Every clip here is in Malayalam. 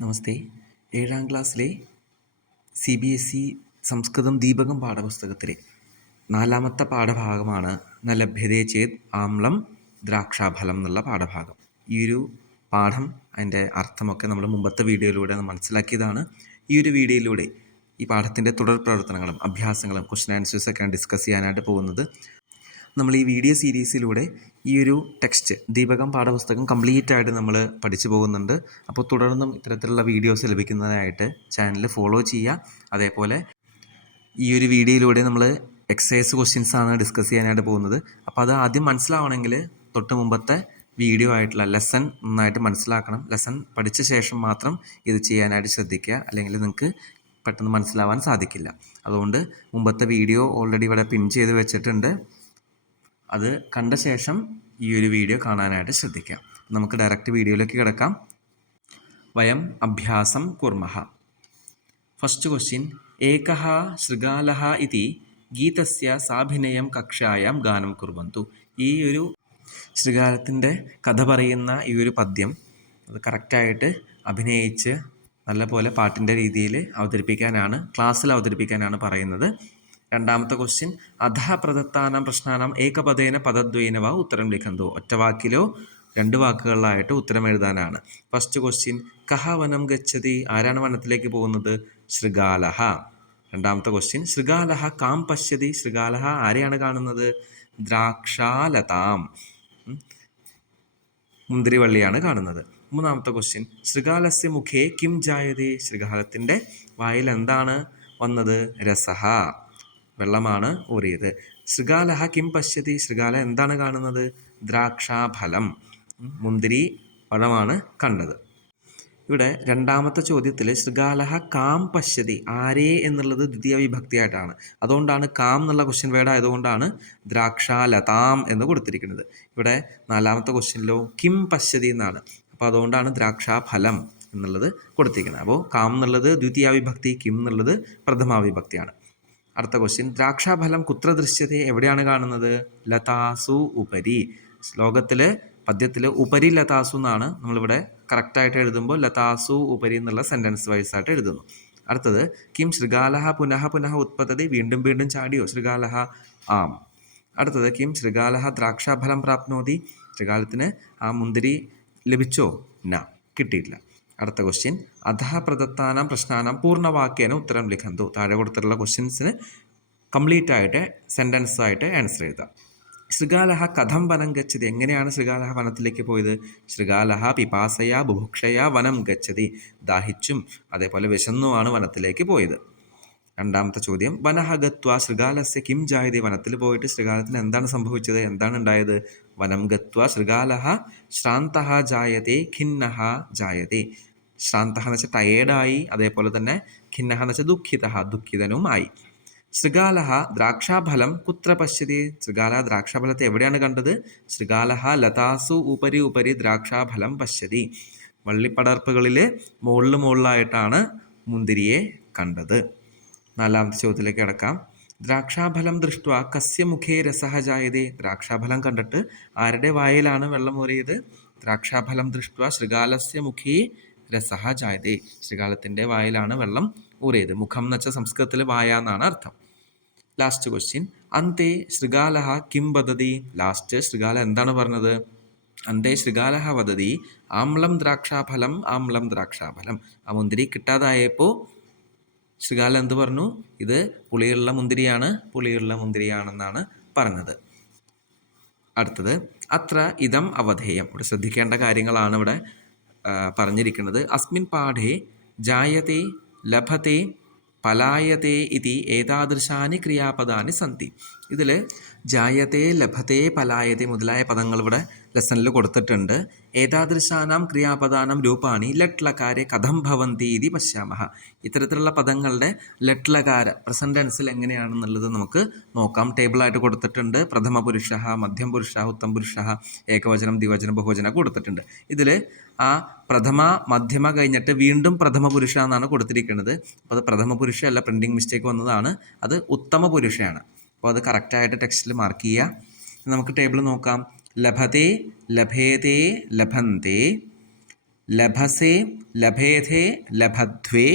നമസ്തേ. 7ാം ക്ലാസ്സിലെ CBSE സംസ്കൃതം ദീപകം പാഠപുസ്തകത്തിലെ 4ാമത്തെ പാഠഭാഗമാണ് ന ലഭ്യതേ ചേത് ആമ്ലം ദ്രാക്ഷാഫലം എന്നുള്ള പാഠഭാഗം. ഈ ഒരു പാഠം അതിൻ്റെ അർത്ഥമൊക്കെ നമ്മൾ മുമ്പത്തെ വീഡിയോയിലൂടെ മനസ്സിലാക്കിയതാണ്. ഈ ഒരു വീഡിയോയിലൂടെ ഈ പാഠത്തിൻ്റെ തുടർ പ്രവർത്തനങ്ങളും അഭ്യാസങ്ങളും ക്വസ്റ്റ്യൻ ആൻസേഴ്സൊക്കെയാണ് ഡിസ്കസ് ചെയ്യാനായിട്ട് പോകുന്നത്. നമ്മൾ ഈ വീഡിയോ സീരീസിലൂടെ ഈ ഒരു ടെക്സ്റ്റ് ദീപകം പാഠപുസ്തകം കംപ്ലീറ്റ് ആയിട്ട് നമ്മൾ പഠിച്ചു പോകുന്നുണ്ട്. അപ്പോൾ തുടർന്നും ഇത്തരത്തിലുള്ള വീഡിയോസ് ലഭിക്കുന്നതിനായിട്ട് ചാനൽ ഫോളോ ചെയ്യുക. അതേപോലെ ഈ ഒരു വീഡിയോയിലൂടെ നമ്മൾ എക്സസൈസ് ക്വസ്റ്റ്യൻസാണ് ഡിസ്കസ് ചെയ്യാനായിട്ട് പോകുന്നത്. അപ്പോൾ അത് ആദ്യം മനസ്സിലാവണമെങ്കിൽ തൊട്ട് മുമ്പത്തെ വീഡിയോ ആയിട്ടുള്ള ലെസൺ നന്നായിട്ട് മനസ്സിലാക്കണം. ലെസൺ പഠിച്ച ശേഷം മാത്രം ഇത് ചെയ്യാനായിട്ട് ശ്രദ്ധിക്കുക, അല്ലെങ്കിൽ നിങ്ങൾക്ക് പെട്ടെന്ന് മനസ്സിലാവാൻ സാധിക്കില്ല. അതുകൊണ്ട് മുമ്പത്തെ വീഡിയോ ഓൾറെഡി ഇവിടെ പിൻ ചെയ്ത് വെച്ചിട്ടുണ്ട്. അത് കണ്ട ശേഷം ഈ ഒരു വീഡിയോ കാണാനായിട്ട് ശ്രദ്ധിക്കാം. നമുക്ക് ഡയറക്റ്റ് വീഡിയോയിലേക്ക് കിടക്കാം. വയം അഭ്യാസം കുർമഃ. First question. ഏകഃ ശൃഗാലഃ ഇതി ഗീതസ്യ സാഭിനയം കക്ഷായാം ഗാനം കുർവന്തു. ഈ ഒരു ശൃഗാലത്തിൻ്റെ കഥ പറയുന്ന ഈ ഒരു പദ്യം അത് കറക്റ്റായിട്ട് അഭിനയിച്ച് നല്ലപോലെ പാട്ടിൻ്റെ രീതിയിൽ ക്ലാസ്സിൽ അവതരിപ്പിക്കാനാണ് പറയുന്നത്. രണ്ടാമത്തെ ക്വസ്റ്റ്യൻ. അധഃ പ്രദത്താനാം പ്രശ്നാനാം ഏകപദേന പദദ്വയേന വാ ഉത്തരം ലിഖന്തു. ഒറ്റ വാക്കിലോ രണ്ട് വാക്കുകളിലായിട്ട് ഉത്തരം എഴുതാനാണ്. First question. കഹ വനം ഗച്ഛതി. ആരാണ് വനത്തിലേക്ക് പോകുന്നത്? ശൃഗാലഃ. രണ്ടാമത്തെ ക്വസ്റ്റ്യൻ. ശൃഗാലഃ കാം പശ്യതി. ശൃഗാലഃ ആരെയാണ് കാണുന്നത്? ദ്രാക്ഷാലതാം, മുന്തിരിവള്ളിയാണ് കാണുന്നത്. മൂന്നാമത്തെ ക്വസ്റ്റ്യൻ. ശൃഗാലസ്യ മുഖേ കിം ജായതേ. ശൃഗാലത്തിൻ്റെ വായിൽ എന്താണ് വന്നത്? രസഃ, വെള്ളമാണ് ഊറിയത്. ശൃഗാലഃ കിം പശ്യതി. ശൃഗാല എന്താണ് കാണുന്നത്? ദ്രാക്ഷാഫലം, മുന്തിരി പഴമാണ് കണ്ടത്. ഇവിടെ രണ്ടാമത്തെ ചോദ്യത്തിൽ ശൃഗാലഃ കാം പശ്യതി, ആരേ എന്നുള്ളത് ദ്വിതീയ വിഭക്തിയായിട്ടാണ്. അതുകൊണ്ടാണ് കാം എന്നുള്ള ക്വസ്റ്റ്യൻ വേർഡ് ആയതുകൊണ്ടാണ് ദ്രാക്ഷാലതാം എന്ന് കൊടുത്തിരിക്കുന്നത്. ഇവിടെ നാലാമത്തെ ക്വസ്റ്റ്യനിലോ കിം പശ്യതി എന്നാണ്. അപ്പോൾ അതുകൊണ്ടാണ് ദ്രാക്ഷാഫലം എന്നുള്ളത് കൊടുത്തിരിക്കുന്നത്. അപ്പോൾ കാം എന്നുള്ളത് ദ്വിതീയ വിഭക്തി, കിം എന്നുള്ളത് പ്രഥമാ വിഭക്തിയാണ്. അടുത്ത ക്വസ്റ്റ്യൻ. ദ്രാക്ഷാഫലം കുത്ര ദൃശ്യത്തെ. എവിടെയാണ് കാണുന്നത്? ലതാസു ഉപരി. ശ്ലോകത്തിൽ പദ്യത്തിൽ ഉപരി ലതാസു എന്നാണ്. നമ്മളിവിടെ കറക്റ്റായിട്ട് എഴുതുമ്പോൾ ലതാസു ഉപരി എന്നുള്ള സെൻറ്റൻസ് വൈസായിട്ട് എഴുതുന്നു. അടുത്തത്. കിം ശൃഗാലഃ പുനഃ പുനഃ ഉത്പത്തതി. വീണ്ടും വീണ്ടും ചാടിയോ ശൃഗാലഃ? ആം. അടുത്തത്. കിം ശൃഗാലഃ ദ്രാക്ഷാഫലം പ്രാപ്നോതി. ശൃഗാലത്തിന് ആ മുന്തിരി ലഭിച്ചോ? ന, കിട്ടിയിട്ടില്ല. അടുത്ത ക്വസ്റ്റ്യൻ. അധഃ പ്രദത്താനാം പ്രശ്നാനാം പൂർണ്ണവാക്യേന ഉത്തരം ലിഖന്തു. താഴെ കൊടുത്തിട്ടുള്ള ക്വസ്റ്റ്യൻസിന് കംപ്ലീറ്റ് ആയിട്ട് സെൻറ്റൻസ് ആയിട്ട് ആൻസർ എഴുതാം. ശൃഗാലഃ കഥം വനം ഗച്ഛതി. എങ്ങനെയാണ് ശൃഗാലഃ വനത്തിലേക്ക് പോയത്? ശൃഗാലഃ പിപാസയാ ബുഭുക്ഷയാ വനം ഗച്ഛതി. ദാഹിച്ചും അതേപോലെ വിശന്നുമാണ് വനത്തിലേക്ക് പോയത്. രണ്ടാമത്തെ ചോദ്യം. വനഃ ഗത്വാ ശൃഗാലസ്യ കിം ജായതേ. വനത്തിൽ പോയിട്ട് ശൃഗാലത്തിന് എന്താണ് സംഭവിച്ചത്? എന്താണ് ഉണ്ടായത്? വനം ഗത്വാ ശൃഗാലഃ ശ്രാന്തഃ ജായതേ ഖിന്നഃ ജായതേ. ശ്രാന്തഃ എന്ന് വെച്ചാൽ ടയേർഡായി, അതേപോലെ തന്നെ ഖിന്നഃ എന്ന് വെച്ചാൽ ദുഃഖിതഃ, ദുഃഖിതനുമായി. ശൃഗാലഃ ദ്രാക്ഷാഫലം കുത്ര പശ്യതി. ശൃഗാല ദ്രാക്ഷാഫലത്തെ എവിടെയാണ് കണ്ടത്? ശൃഗാലഃ ലതാസു ഉപരി ഉപരി ദ്രാക്ഷാഫലം പശ്യതി. വള്ളിപ്പടർപ്പുകളിൽ മുകളിലായിട്ടാണ് മുന്തിരിയെ കണ്ടത്. നാലാമത്തെ ചോദ്യത്തിലേക്ക് കിടക്കാം. ദ്രാക്ഷാഫലം ദൃഷ്ട്വാ കസ്യ മുഖേ രസഃ ജായതേ. ദ്രാക്ഷാഫലം കണ്ടിട്ട് ആരുടെ വായിലാണ് വെള്ളം ഊറിയത്? ദ്രാക്ഷാഫലം ദൃഷ്ട്വാ ശൃഗാലസ്യ മുഖേ രസഃ ജായതേ. ശൃഗാലത്തിൻ്റെ വായിലാണ് വെള്ളം ഊറിയത്. മുഖം എന്ന് വെച്ചാൽ സംസ്കൃതത്തിൽ വായ എന്നാണ് അർത്ഥം. Last question. അന്തേ ശൃഗാലഃ കിം വദതി. ലാസ്റ്റ് ശൃഗാല എന്താണ് പറഞ്ഞത്? അന്തേ ശൃഗാലഃ വദതി ആമ്ലം ദ്രാക്ഷാഫലം ആമ്ലം ദ്രാക്ഷാഫലം. ആ മുന്തിരി കിട്ടാതായപ്പോൾ ശൃഗാല എന്ത് പറഞ്ഞു? ഇത് പുളിയുള്ള മുന്തിരിയാണെന്നാണ് പറഞ്ഞത്. അടുത്തത്. അത്ര ഇതം അവധേയം. ഇവിടെ ശ്രദ്ധിക്കേണ്ട കാര്യങ്ങളാണ് ഇവിടെ പറഞ്ഞിരിക്കുന്നത്. അസ്മിൻ പാഠേ ജായതേ ലഭത്തെ പലായത്തെ ഇതി ഏതാദൃശാനി ക്രിയാപദാനി സന്തി. ഇതിൽ ജായത്തെ ലഭത്തെ പലായത്തെ മുതലായ പദങ്ങൾ ഇവിടെ ലെസണിൽ കൊടുത്തിട്ടുണ്ട്. ഏതാദൃശാനാം ക്രിയാപദാനം രൂപാണി ലട്ട് ലകാരെ കഥം ഭവന്തി ഇതി പശ്യാമഹ. ഇത്തരത്തിലുള്ള പദങ്ങളുടെ ലട്ട് ലകാര പ്രസന്റ് ടെൻസിൽ എങ്ങനെയാണെന്നുള്ളത് നമുക്ക് നോക്കാം. ടേബിളായിട്ട് കൊടുത്തിട്ടുണ്ട്. പ്രഥമ പുരുഷ, മധ്യം പുരുഷ, ഉത്തം പുരുഷ, ഏകവചനം, ദ്വിവചനം, ബഹുവചനം കൊടുത്തിട്ടുണ്ട്. ഇതിൽ ആ പ്രഥമ മധ്യമ കഴിഞ്ഞിട്ട് വീണ്ടും പ്രഥമ പുരുഷ എന്നാണ് കൊടുത്തിരിക്കുന്നത്. അപ്പോൾ അത് പ്രഥമ പുരുഷ അല്ല, പ്രിൻറ്റിങ് മിസ്റ്റേക്ക് വന്നതാണ്. അത് ഉത്തമ പുരുഷയാണ്. അപ്പോൾ അത് കറക്റ്റായിട്ട് ടെക്സ്റ്റിൽ മാർക്ക് ചെയ്യുക. നമുക്ക് ടേബിൾ നോക്കാം. ലഭത്തെ, ലഭേതേ, ലഭന്തെ, ലഭസേ ലഭേധേ ലഭധ്വേ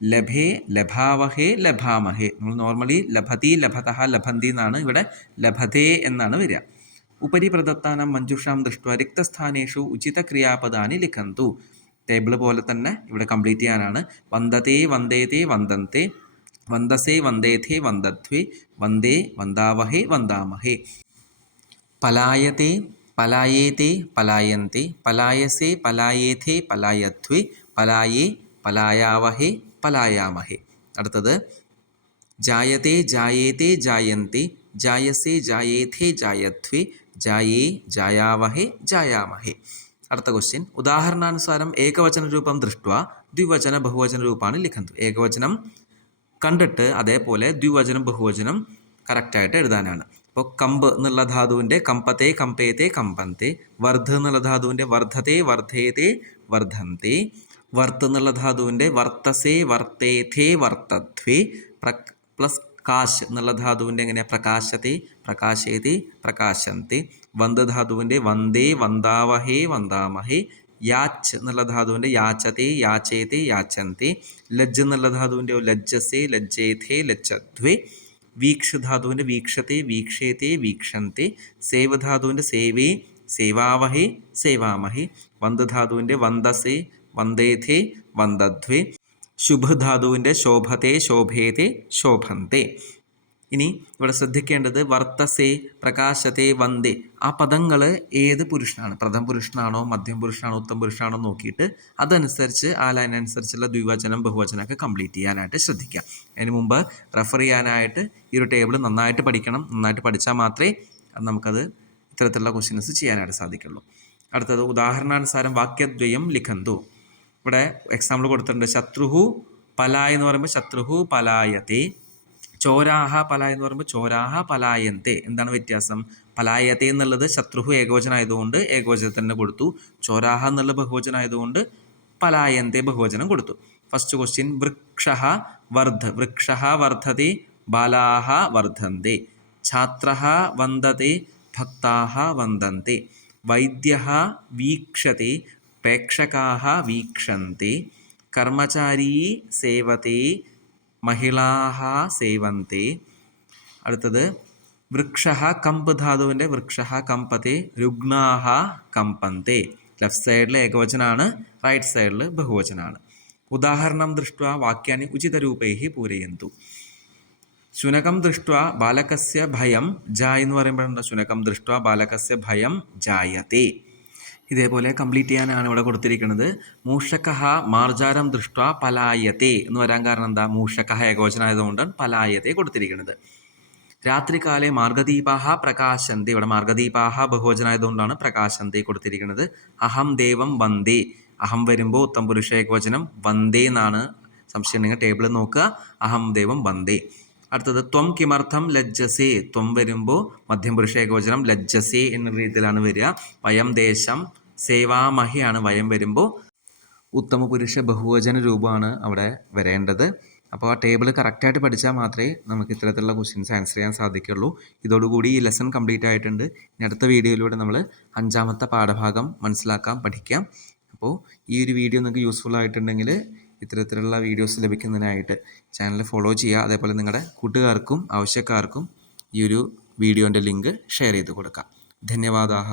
ലഭേ ലഭാവഹേ ലഭാമഹേ. നമ്മൾ നോർമലി ലഭതി ലഭതഃ ലഭന്തി എന്നാണ്, ഇവിടെ ലഭതേ എന്നാണ് വരിക. ഉപരി പ്രദത്താനം മഞ്ജുഷാം ദൃഷ്ട്വാ റിക്തസ്ഥാനേഷു ഉചിത ക്രിയാപദാനി ലിഖന്തു. ടേബിൾ പോലെ തന്നെ ഇവിടെ കംപ്ലീറ്റ് ചെയ്യാനാണ്. വന്ദതേ വന്ദേതേ വന്ദന്തെ, വന്ദസേ വന്ദേഥേ വന്ദധ്വേ, വന്ദേ വന്ദാവഹേ വന്ദാമഹേ. പലായത്തെ പലായേതേ പലായന്തെ, പലായസേ പലായേഥേ പലായധ്വേ, പലായേ പലായാവഹേ പലായാമഹേ. അടുത്തത് ജായത്തെ ജായേതേ ജായന്തെ, ജായസേ ജായേഥേ ജായധ്വേ, ജായേ ജായാവഹേ ജായാമഹേ. അടുത്ത ക്വസ്റ്റ്യൻ ഉദാഹരണാനുസാരം ഏകവചന രൂപം ദൃഷ്ട്വാ ദ്വിവചന ബഹുവചന രൂപാണ് ലിഖന്തു. ഏകവചനം കണ്ടിട്ട് അതേപോലെ ദ്വിവചനം ബഹുവചനം കറക്റ്റായിട്ട് എഴുതാനാണ്. ഇപ്പോൾ കമ്പ് എന്നുള്ള ധാതുവിൻ്റെ കമ്പത്തെ കമ്പേത്തെ കമ്പന്തെ, വർദ്ധ എന്നുള്ള ധാതുവിൻ്റെ വർദ്ധത്തെ വർദ്ധേത്തെ വർദ്ധന്തെ, വർത്ത് എന്നുള്ള ധാതുവിൻ്റെ വർത്തസേ വർത്തേഥേ വർത്തധ്വേ, പ്ലസ് കാശ് എന്നുള്ള ധാതുവിൻ്റെ എങ്ങനെയാണ് പ്രകാശത്തെ പ്രകാശേത്തെ പ്രകാശന്തെ, വന്ത് ധാതുവിൻ്റെ വന്ദേ വന്ദാവഹേ വന്ദാമഹേ, യാച്ച് എന്നുള്ള ധാതുവിൻ്റെ യാചത്തെ യാചേത്തെ യാചന്തെ, ലജ്ജ് എന്നുള്ള ധാതുവിൻ്റെ ലജ്ജസേ ലജ്ജേഥേ ലജ്ജധ്വേ, വീക്ഷ ധാതുവിൻ്റെ വീക്ഷത്തെ വീക്ഷേത്തെ വീക്ഷന്തെ, സേവ് ധാതുവിൻ്റെ സേവേ സേവാവഹേ സേവാമഹേ, വന്ത് ധാതുവിൻ്റെ വന്ദസേ വന്ദേഥേ വന്ദധ്വേ, ശുഭ ധാതുവിൻ്റെ ശോഭത്തെ ശോഭേത്തെ ശോഭന്തെ. ഇനി ഇവിടെ ശ്രദ്ധിക്കേണ്ടത് വർത്തസേ പ്രകാശത്തെ വന്ദേ, ആ പദങ്ങൾ ഏത് പുരുഷനാണ്, പ്രഥമ പുരുഷനാണോ മധ്യം പുരുഷനാണോ ഉത്തമ പുരുഷനാണോ നോക്കിയിട്ട് അതനുസരിച്ച് ആ ലൈനനുസരിച്ചുള്ള ദ്വിവചനം ബഹുവചനമൊക്കെ കംപ്ലീറ്റ് ചെയ്യാനായിട്ട് ശ്രദ്ധിക്കുക. അതിന് മുമ്പ് റെഫർ ചെയ്യാനായിട്ട് ഈ ഒരു ടേബിൾ നന്നായിട്ട് പഠിക്കണം. നന്നായിട്ട് പഠിച്ചാൽ മാത്രമേ നമുക്കത് ഇത്തരത്തിലുള്ള ക്വസ്റ്റ്യൻസ് ചെയ്യാനായിട്ട് സാധിക്കുള്ളൂ. അടുത്തത് ഉദാഹരണാനുസാരം വാക്യദ്വയം ലിഖന്തു. ഇവിടെ എക്സാമ്പിൾ കൊടുത്തിട്ടുണ്ട്. ശത്രുഹു പലായ എന്ന് പറയുമ്പോൾ ശത്രുഹു പലായത്തെ, ചോരാഹ പലായ എന്ന് പറയുമ്പോൾ ചോരാഹ പലായന്തെ. എന്താണ് വ്യത്യാസം? പലായത്തെ എന്നുള്ളത് ശത്രുഹു ഏകവചനം ആയതുകൊണ്ട് ഏകവചനം തന്നെ കൊടുത്തു. ചോരാഹ എന്നുള്ള ബഹുവചനം ആയതുകൊണ്ട് പലായന്തെ ബഹുവചനം കൊടുത്തു. ഫസ്റ്റ് ക്വസ്റ്റ്യൻ വൃക്ഷഃ വർദ്ധ, വൃക്ഷഃ വർദ്ധത്തെ ബാലാഹ വർദ്ധന്തെ, ഛാത്രഃ വന്ദത്തെ ഭക്താഹ വന്ദന്തെ, വൈദ്യഃ വീക്ഷത്തെ പ്രേക്ഷകാഹ വീക്ഷന്തെ, കർമ്മചാരീ സേവത്തെ മഹിളാഹ സേവന്തെ. അടുത്തത് വൃക്ഷഃ കമ്പ് ധാതുവിൻ്റെ വൃക്ഷഃ കമ്പത്തെ രുഗ്ണാഹ കമ്പന്തെ. ലെഫ്റ്റ് സൈഡിൽ ഏകവചനാണ്, റൈറ്റ് സൈഡിൽ ബഹുവചനാണ്. ഉദാഹരണം ദൃഷ്ട്വാ വാക്യാനി ഉചിതരൂപൈഹി പൂരയന്തു. ശുനകം ദൃഷ്ട്വാ ബാലകസ്യ ഭയം ജായ് എന്ന് പറയുമ്പോഴെന്താ? ശുനകം ദൃഷ്ട്വാ ബാലകസ്യ ഭയം ജായത്തെ. ഇതേപോലെ കംപ്ലീറ്റ് ചെയ്യാനാണ് ഇവിടെ കൊടുത്തിരിക്കുന്നത്. മൂഷകഃ മാർജാരം ദൃഷ്ട്വാ പലായത്തെ എന്ന് വരാൻ കാരണം എന്താ? മൂഷകഃ ഏകവചനായതുകൊണ്ട് പലായത്തെ കൊടുത്തിരിക്കുന്നത്. രാത്രികാലെ മാർഗദീപാഹ പ്രകാശന്തി, ഇവിടെ മാർഗദീപാഹ ബഹുവചനായതുകൊണ്ടാണ് പ്രകാശന്തി കൊടുത്തിരിക്കുന്നത്. അഹം ദേവം വന്ദേ, അഹം വരുമ്പോൾ ഉത്തമ പുരുഷ ഏകവചനം വന്ദേ എന്നാണ്. സംശയം ഉണ്ടെങ്കിൽ ടേബിൾ നോക്കുക. അഹം ദേവം വന്ദേ. അടുത്തത് ത്വം കിമർത്ഥം ലജ്ജസേ, ത്വം വരുമ്പോൾ മധ്യം പുരുഷ ഏകവചനം ലജ്ജസേ എന്ന രീതിയിലാണ് വരിക. വയം ദേശം സേവാമഹിയാണ് വയം വരുമ്പോൾ ഉത്തമ പുരുഷ ബഹുവചന രൂപമാണ് അവിടെ വരേണ്ടത്. അപ്പോൾ ആ ടേബിൾ കറക്റ്റായിട്ട് പഠിച്ചാൽ മാത്രമേ നമുക്ക് ഇത്തരത്തിലുള്ള ക്വസ്റ്റ്യൻസ് ആൻസർ ചെയ്യാൻ സാധിക്കുള്ളൂ. ഇതോടുകൂടി ഈ ലെസൺ കംപ്ലീറ്റ് ആയിട്ടുണ്ട്. ഇനി അടുത്ത വീഡിയോയിലൂടെ നമ്മൾ 5ാമത്തെ പാഠഭാഗം മനസ്സിലാക്കാം, പഠിക്കാം. അപ്പോൾ ഈ ഒരു വീഡിയോ നിങ്ങൾക്ക് യൂസ്ഫുൾ ആയിട്ടുണ്ടെങ്കിൽ ഇത്തരത്തിലുള്ള വീഡിയോസ് ലഭിക്കുന്നതിനായിട്ട് ചാനൽ ഫോളോ ചെയ്യുക. അതേപോലെ നിങ്ങളുടെ കൂട്ടുകാർക്കും ആവശ്യക്കാർക്കും ഈ ഒരു വീഡിയോൻ്റെ ലിങ്ക് ഷെയർ ചെയ്ത് കൊടുക്കാം. ധന്യവാദാഹ.